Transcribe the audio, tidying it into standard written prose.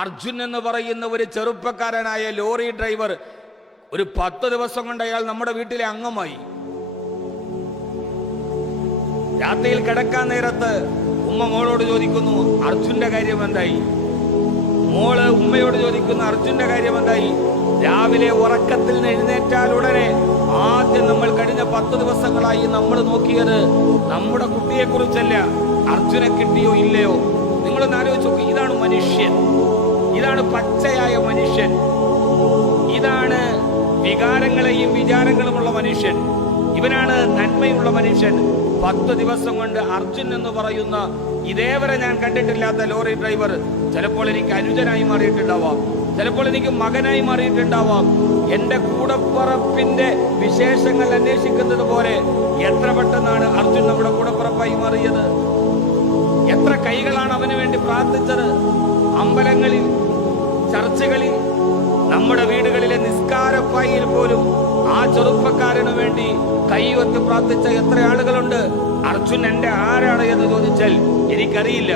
അർജുൻ എന്ന് പറയുന്ന ഒരു ചെറുപ്പക്കാരനായ ലോറി ഡ്രൈവർ ഒരു 10 ദിവസം കൊണ്ട് അയാൾ നമ്മുടെ വീട്ടിലെ അംഗമായി. രാത്രിയിൽ കിടക്കാൻ നേരത്ത് ഉമ്മ മോളോട് ചോദിക്കുന്നു, അർജുന്റെ കാര്യം എന്തായി? മോള് ഉമ്മയോട് ചോദിക്കുന്നു, അർജുന്റെ കാര്യം എന്തായി? രാവിലെ ഉറക്കത്തിൽ നിന്ന് എഴുന്നേറ്റാൽ ഉടനെ ആദ്യം നമ്മൾ കഴിഞ്ഞ 10 ദിവസങ്ങളായി നമ്മൾ നോക്കിയത് നമ്മുടെ കുട്ടിയെ കുറിച്ചല്ല, അർജുനെ കിട്ടിയോ ഇല്ലയോ. നിങ്ങളൊന്ന് ആലോചിച്ച് നോക്കി. ഇതാണ് മനുഷ്യൻ, ഇതാണ് പച്ചയായ മനുഷ്യൻ, ഇതാണ് വികാരങ്ങളെയും വിചാരങ്ങളുമുള്ള മനുഷ്യൻ, ഇവനാണ് നന്മയുള്ള മനുഷ്യൻ. 10 ദിവസം കൊണ്ട് അർജുൻ എന്ന് പറയുന്ന ഇതേവരെ ഞാൻ കണ്ടിട്ടില്ലാത്ത ലോറി ഡ്രൈവർ ചിലപ്പോൾ എനിക്ക് അനുജനായി മാറിയിട്ടുണ്ടാവാം, ചിലപ്പോൾ എനിക്ക് മകനായി മാറിയിട്ടുണ്ടാവാം. എന്റെ കൂടപ്പറപ്പിന്റെ വിശേഷങ്ങൾ അന്വേഷിക്കുന്നത് പോലെ എത്ര പെട്ടെന്നാണ് അർജുൻ നമ്മുടെ കൂടപ്പറപ്പായി മാറിയത്. എത്ര കൈകളാണ് അവന് വേണ്ടി പ്രാർത്ഥിച്ചത്. അമ്പലങ്ങളിൽ, ചർച്ചകളിൽ, നമ്മുടെ വീടുകളിലെ നിസ്കാരപ്പായിൽ പോലും ആ ചെറുപ്പക്കാരന് വേണ്ടി കൈയൊത്ത് പ്രാർത്ഥിച്ച എത്ര ആളുകളുണ്ട്. അർജുൻ എന്റെ ആരാണ് എന്ന് ചോദിച്ചാൽ എനിക്കറിയില്ല.